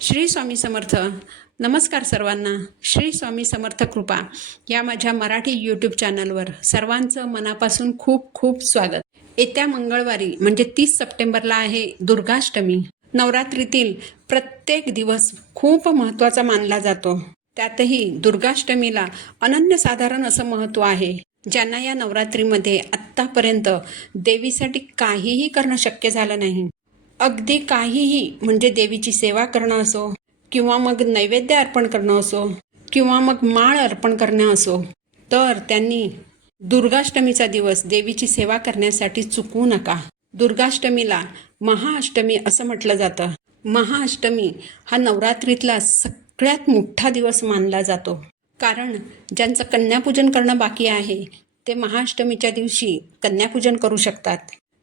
श्री स्वामी समर्थ. नमस्कार सर्वांना. श्री स्वामी समर्थ कृपा या माझ्या मराठी यूट्यूब चॅनलवर सर्वांचं मनापासून खूप खूप स्वागत. येत्या मंगळवारी म्हणजे 30 सप्टेंबरला आहे दुर्गाष्टमी. नवरात्रीतील प्रत्येक दिवस खूप महत्त्वाचा मानला जातो. त्यातही दुर्गाष्टमीला अनन्यसाधारण असं महत्त्व आहे. ज्यांना या नवरात्रीमध्ये आत्तापर्यंत देवीसाठी काहीही करणं शक्य झालं नाही, अगदी काहीही म्हणजे देवीची सेवा करणं असो किंवा मग नैवेद्य अर्पण करणं असो किंवा मग माळ अर्पण करणं असो, तर त्यांनी दुर्गाष्टमीचा दिवस देवीची सेवा करण्यासाठी चुकवू नका. दुर्गाष्टमीला महाअष्टमी असं म्हटलं जातं. महाअष्टमी हा नवरात्रीतला सगळ्यात मोठा दिवस मानला जातो. कारण ज्यांचं कन्यापूजन करणं बाकी आहे ते महाअष्टमीच्या दिवशी कन्यापूजन करू शकतात.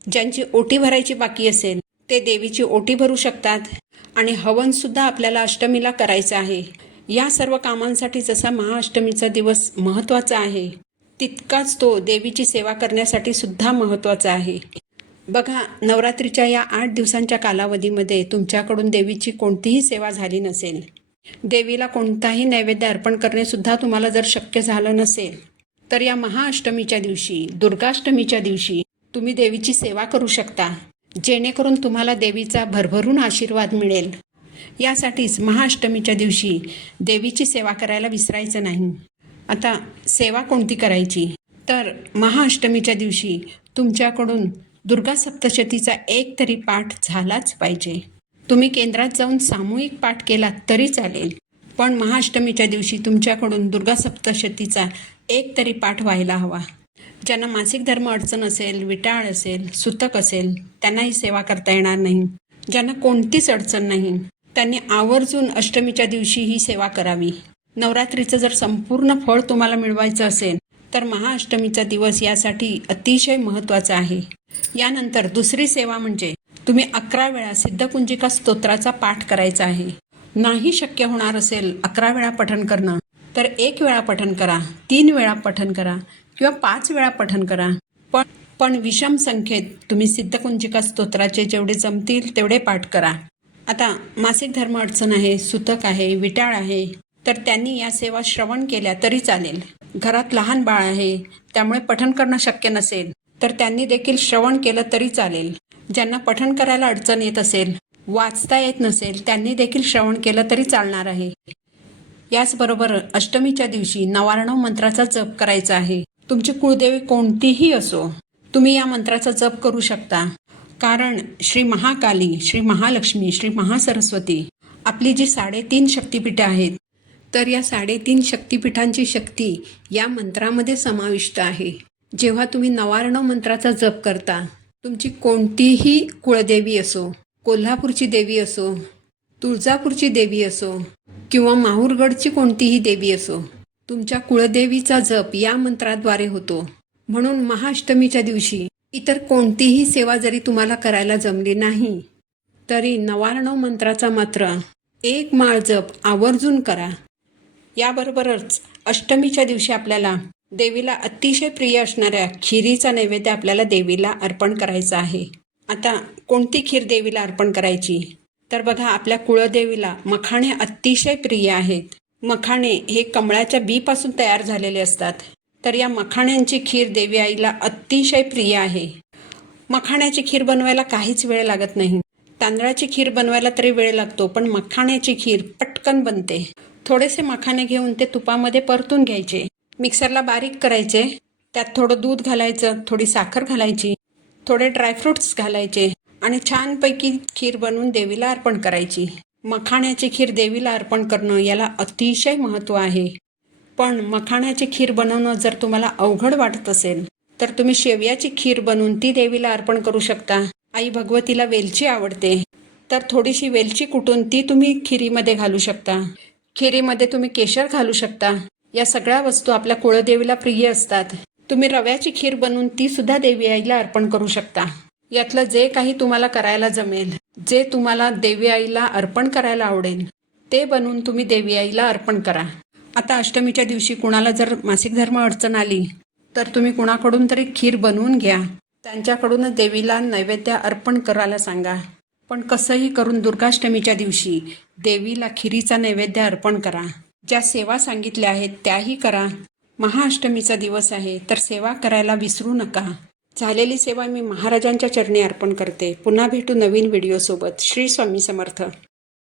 ज्यांची ओटी भरायची बाकी असेल ते देवीची ओटी भरू शकतात. आणि हवनसुद्धा आपल्याला अष्टमीला करायचं आहे. या सर्व कामांसाठी जसा महाअष्टमीचा दिवस महत्त्वाचा आहे, तितकाच तो देवीची सेवा करण्यासाठी सुद्धा महत्त्वाचा आहे. बघा, नवरात्रीच्या या 8 दिवसांच्या कालावधीमध्ये तुमच्याकडून देवीची कोणतीही सेवा झाली नसेल, देवीला कोणताही नैवेद्य अर्पण करणेसुद्धा तुम्हाला जर शक्य झालं नसेल, तर या महाअष्टमीच्या दिवशी, दुर्गाष्टमीच्या दिवशी तुम्ही देवीची सेवा करू शकता, जेणेकरून तुम्हाला देवीचा भरभरून आशीर्वाद मिळेल. यासाठीच महाअष्टमीच्या दिवशी देवीची सेवा करायला विसरायचं नाही. आता सेवा कोणती करायची, तर महाअष्टमीच्या दिवशी तुमच्याकडून दुर्गा सप्तशतीचा एक तरी पाठ झालाच पाहिजे. तुम्ही केंद्रात जाऊन सामूहिक पाठ केला तरी चालेल, पण महाअष्टमीच्या दिवशी तुमच्याकडून दुर्गा सप्तशतीचा एक तरी पाठ व्हायला हवा. ज्यांना मासिक धर्म अडचण असेल, विटाळ असेल, सुतक असेल, त्यांना ही सेवा करता येणार नाही. ज्यांना कोणतीच अडचण नाही त्यांनी आवर्जून अष्टमीच्या दिवशी ही सेवा करावी. नवरात्रीचं जर संपूर्ण फळ तुम्हाला मिळवायचं असेल तर महाअष्टमीचा दिवस यासाठी अतिशय महत्त्वाचा आहे. यानंतर दुसरी सेवा म्हणजे तुम्ही 11 वेळा सिद्धकुंजिका स्तोत्राचा पाठ करायचा आहे. नाही शक्य होणार असेल 11 वेळा पठण करणं, तर 1 वेळा पठण करा, 3 वेळा पठण करा किंवा 5 वेळा पठण करा. पण विषम संख्येत तुम्ही सिद्धकुंजिका स्तोत्राचे जेवढे जमतील तेवढे पाठ करा. आता मासिक धर्म अडचण आहे, सुतक आहे, विटाळ आहे, तर त्यांनी या सेवा श्रवण केल्या तरी चालेल. घरात लहान बाळ आहे त्यामुळे पठण करणं शक्य नसेल तर त्यांनी देखील श्रवण केलं तरी चालेल. ज्यांना पठण करायला अडचण येत असेल, वाचता येत नसेल, त्यांनी देखील श्रवण केलं तरी चालणार आहे. याचबरोबर अष्टमीच्या दिवशी नवारणव मंत्राचा जप करायचा आहे. तुमची कुळदेवी कोणतीही असो, तुम्ही या मंत्राचा जप करू शकता. कारण श्री महाकाली, श्री महालक्ष्मी, श्री महासरस्वती आपली जी 3.5 शक्तिपीठे आहेत, तर या 3.5 शक्तिपीठांची शक्ती या मंत्रामध्ये समाविष्ट आहे. जेव्हा तुम्ही नवारणव मंत्राचा जप करता, तुमची कोणतीही कुळदेवी असो, कोल्हापूरची देवी असो, तुळजापूरची देवी असो किंवा माहूरगडची कोणतीही देवी असो, तुमच्या कुळदेवीचा जप या मंत्राद्वारे होतो. म्हणून महाअष्टमीच्या दिवशी इतर कोणतीही सेवा जरी तुम्हाला करायला जमली नाही तरी नवारणव मंत्राचा मात्र 1 माळ जप आवर्जून करा. याबरोबरच अष्टमीच्या दिवशी आपल्याला देवीला अतिशय प्रिय असणाऱ्या खिरीचा नैवेद्य आपल्याला देवीला अर्पण करायचा आहे. आता कोणती खीर देवीला अर्पण करायची, तर बघा, आपल्या कुळदेवीला मखाणे अतिशय प्रिय आहेत. मखाणे हे कमळाच्या बीपासून तयार झालेले असतात, तर या मखाण्यांची खीर देवी आईला अतिशय प्रिय आहे. मखाण्याची खीर बनवायला काहीच वेळ लागत नाही. तांदळाची खीर बनवायला तरी वेळ लागतो, पण मखाण्याची खीर पटकन बनते. थोडेसे मखाणे घेऊन ते तुपामध्ये परतून घ्यायचे, मिक्सरला बारीक करायचे, त्यात थोडं दूध घालायचं, थोडी साखर घालायची, थोडे ड्रायफ्रूट्स घालायचे आणि छानपैकी खीर बनवून देवीला अर्पण करायची. मखाण्याची खीर देवीला अर्पण करणं याला अतिशय महत्त्व आहे. पण मखाण्याची खीर बनवणं जर तुम्हाला अवघड वाटत असेल तर तुम्ही शेवयाची खीर बनवून ती देवीला अर्पण करू शकता. आई भगवतीला वेलची आवडते, तर थोडीशी वेलची कुटून ती तुम्ही खिरीमध्ये घालू शकता. खिरीमध्ये तुम्ही केशर घालू शकता. या सगळ्या वस्तू आपल्या कुळदेवीला प्रिय असतात. तुम्ही रव्याची खीर बनवून ती सुद्धा देवी आईला अर्पण करू शकता. यातलं जे काही तुम्हाला करायला जमेल, जे तुम्हाला देवी आईला अर्पण करायला आवडेल, ते बनवून तुम्ही देवी आईला अर्पण करा. आता अष्टमीच्या दिवशी कुणाला जर मासिक धर्म अडचण आली तर तुम्ही कुणाकडून तरी खीर बनवून घ्या, त्यांच्याकडूनच देवीला नैवेद्य अर्पण करायला सांगा. पण कसंही करून दुर्गाष्टमीच्या दिवशी देवीला खिरीचा नैवेद्य अर्पण करा. ज्या सेवा सांगितल्या आहेत त्याही करा. महाअष्टमीचा दिवस आहे तर सेवा करायला विसरू नका. झालेली सेवा मी महाराजांच्या चरणी अर्पण करते. पुन्हा भेटू नवीन व्हिडिओसोबत. श्री स्वामी समर्थ.